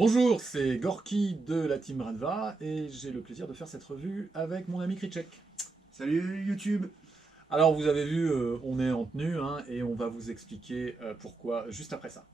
Bonjour, c'est Gorky de la team Radva et j'ai le plaisir de faire cette revue avec mon ami Kritchek. Salut YouTube. Alors vous avez vu, on est en tenue hein, et on va vous expliquer pourquoi juste après ça.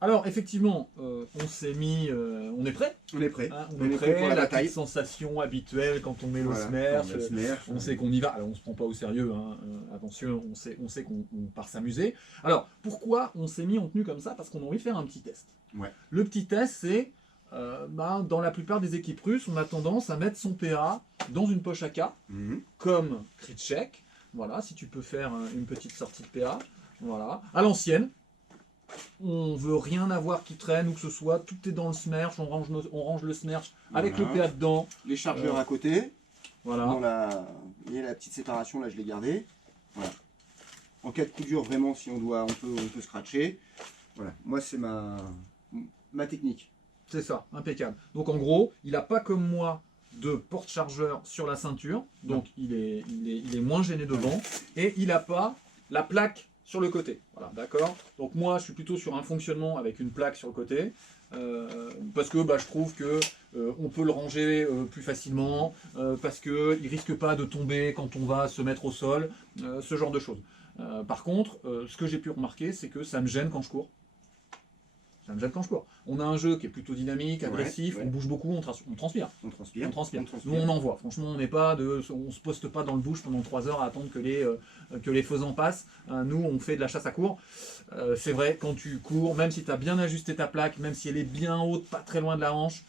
Alors effectivement, on s'est mis, on est prêt. On est prêt. Hein, On est prêt pour la bataille. petite sensation habituelle quand on met le Voilà, Smersh, quand on met le Smersh, on sait qu'on y va. Alors on se prend pas au sérieux, hein, attention, on sait qu'on part s'amuser. Alors pourquoi on s'est mis en tenue comme ça? Parce qu'on a envie de faire un petit test. Ouais. Le petit test, c'est dans la plupart des équipes russes, on a tendance à mettre son PA dans une poche AK, comme Kritchek. Voilà, si tu peux faire une petite sortie de PA, voilà, à l'ancienne. On veut rien avoir qui traîne ou que ce soit, tout est dans le Smersh, on range le Smersh avec Voilà. le PA dedans. Les chargeurs à côté. Voilà. Il y a la petite séparation, là je l'ai gardée. Voilà. En cas de coup dur, vraiment, si on peut scratcher. Voilà. Moi c'est ma technique. C'est ça, impeccable. Donc en gros, il n'a pas comme moi de porte-chargeur sur la ceinture, donc il est moins gêné devant, et il n'a pas la plaque sur le côté. Voilà, d'accord. Donc moi, je suis plutôt sur un fonctionnement avec une plaque sur le côté, parce que je trouve que on peut le ranger plus facilement, parce qu'il ne risque pas de tomber quand on va se mettre au sol, ce genre de choses. Par contre, ce que j'ai pu remarquer, c'est que ça me gêne quand je cours. Ça me gêne quand je cours. On a un jeu qui est plutôt dynamique, agressif, on bouge beaucoup, on transpire. On transpire. Nous on envoie. Franchement, on se poste pas dans le bush pendant 3 heures à attendre que les faisans passent. Nous on fait de la chasse à court. C'est vrai, quand tu cours, même si tu as bien ajusté ta plaque, même si elle est bien haute, pas très loin de la hanche,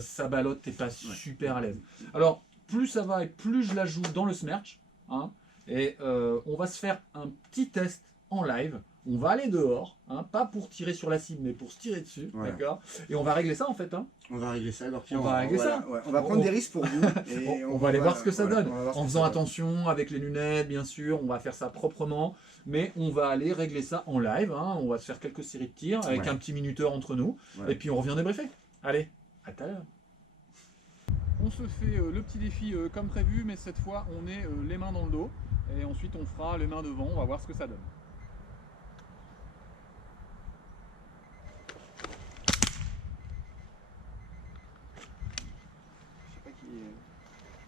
ça ballotte, t'es pas super à l'aise. Alors, plus ça va et plus je la joue dans le Smersh. Hein, et on va se faire un petit test en live. On va aller dehors, hein, pas pour tirer sur la cible, mais pour se tirer dessus, voilà. D'accord. Et on va régler ça en fait. Hein. On va régler ça, alors on va régler ça. Ouais. On va prendre des risques pour vous. Et on va aller voir ce que ça donne. En faisant attention avec les lunettes, bien sûr, on va faire ça proprement, mais on va aller régler ça en live. Hein. On va se faire quelques séries de tirs avec un petit minuteur entre nous, et puis on revient débriefer. Allez, à tout à l'heure. On se fait le petit défi comme prévu, mais cette fois on est les mains dans le dos, et ensuite on fera les mains devant, on va voir ce que ça donne.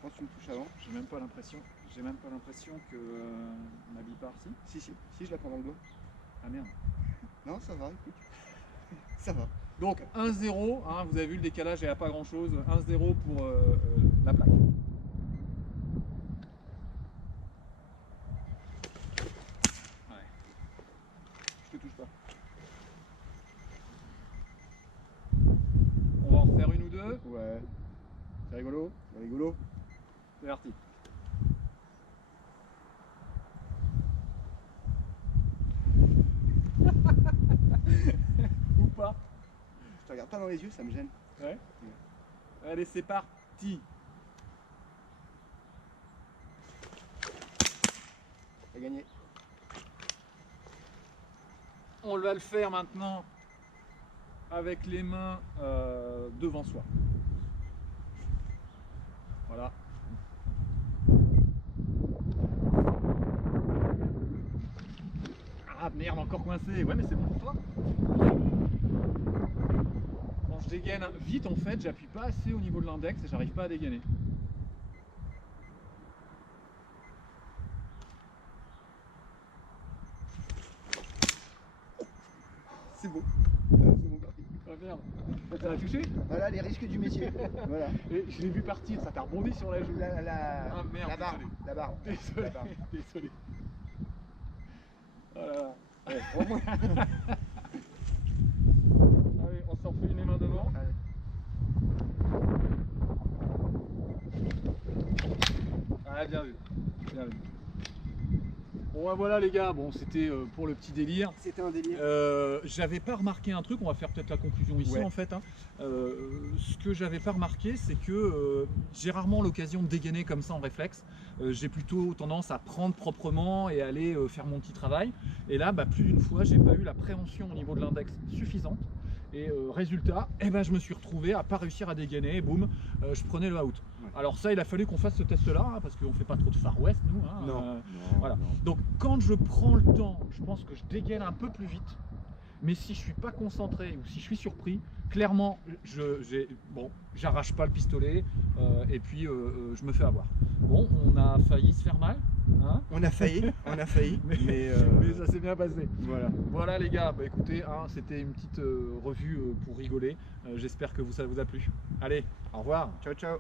Quand tu me touches avant, J'ai même pas l'impression que ma bille part. si, je la prends dans le dos. Ah merde. Non, ça va, écoute. Ça va. Donc 1-0, hein, vous avez vu le décalage est à pas grand chose. 1-0 pour la plaque. Ouais. Je te touche pas. On va en refaire une ou deux. Ouais. C'est rigolo. C'est rigolo. C'est parti. Ou pas. Je te regarde pas dans les yeux, ça me gêne. Ouais. Allez, c'est parti. T'as gagné. On va le faire maintenant avec les mains devant soi. Voilà. Ah merde, encore coincé. Ouais, mais c'est bon pour toi. Quand je dégaine vite, en fait, j'appuie pas assez au niveau de l'index et j'arrive pas à dégainer. C'est beau. C'est bon, Gorky. Ah merde. Ça l'a touché? Voilà les risques du métier. Voilà. Et je l'ai vu partir, ça t'a rebondi sur la joue. Ah merde, la barre. désolé. La barre. Désolé, La barre. désolé. Oh là là. Ouais, vraiment. Allez, on s'en fait une les mains devant. Allez. Ah, bien vu. Bien vu. Bon, voilà les gars, bon, c'était pour le petit délire. C'était un délire. J'avais pas remarqué un truc, on va faire peut-être la conclusion ici en fait. Hein. Ce que j'avais pas remarqué, c'est que j'ai rarement l'occasion de dégainer comme ça en réflexe. J'ai plutôt tendance à prendre proprement et aller faire mon petit travail. Et là, plus d'une fois, j'ai pas eu la préhension au niveau de l'index suffisante. Et résultat, je me suis retrouvé à pas réussir à dégainer et boum, je prenais le out. Ouais. Alors ça, il a fallu qu'on fasse ce test-là, hein, parce qu'on fait pas trop de Far West, nous. Hein, voilà. Donc quand je prends le temps, je pense que je dégaine un peu plus vite. Mais si je suis pas concentré ou si je suis surpris, clairement, j'arrache pas le pistolet et puis je me fais avoir. Bon, on a failli se faire mal. Hein, on a failli, mais ça s'est bien passé. Voilà. Voilà les gars, bah écoutez, hein, c'était une petite revue pour rigoler. J'espère que ça vous a plu. Allez, au revoir. Ciao, ciao.